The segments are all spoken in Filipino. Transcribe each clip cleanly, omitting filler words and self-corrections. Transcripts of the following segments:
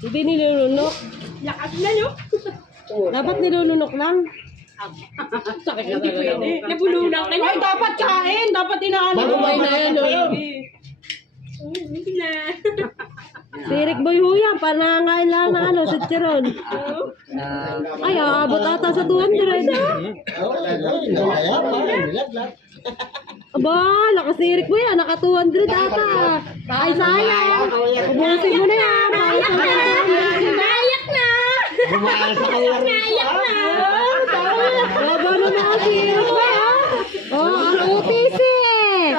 Hindi nilulunok. Yakas na yun. Dapat nilulunok lang. Sakit na talaga. Nabulunan ka na. Ay, dapat kain. Dapat inaano. Bagumay na yan, no? Hindi na. Si Rick Boy Huya, panangain lang na ano, sa Chiron. Ay, aabot ata sa 200. Aba, lakas ni Rick Boy, naka 200 ata. Ay, sayang. Ubusin mo na yan. Nayak na. Nayak na. Baba na mga si Rick Boy, ha? Oh, ang UTC eh.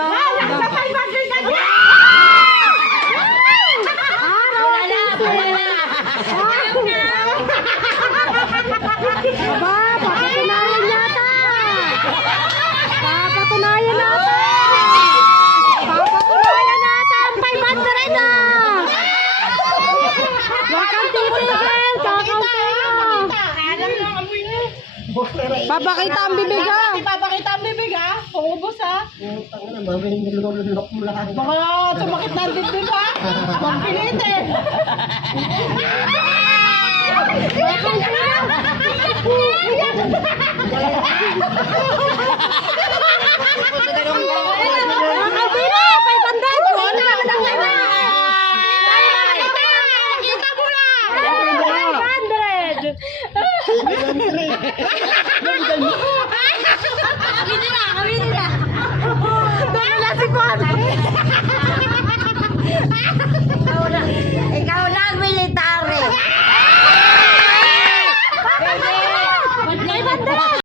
Aba, papatunayan yata! Papatunayan nata! Papatunayan nata ang 500 ah! Huwag kang titigil! Kakaunti na! Papakita ang bibig ah! Papakita ang bibig ha. Pangubos ha. Baka tumakit na ang dibdib ha. Pampilit eh. Bakit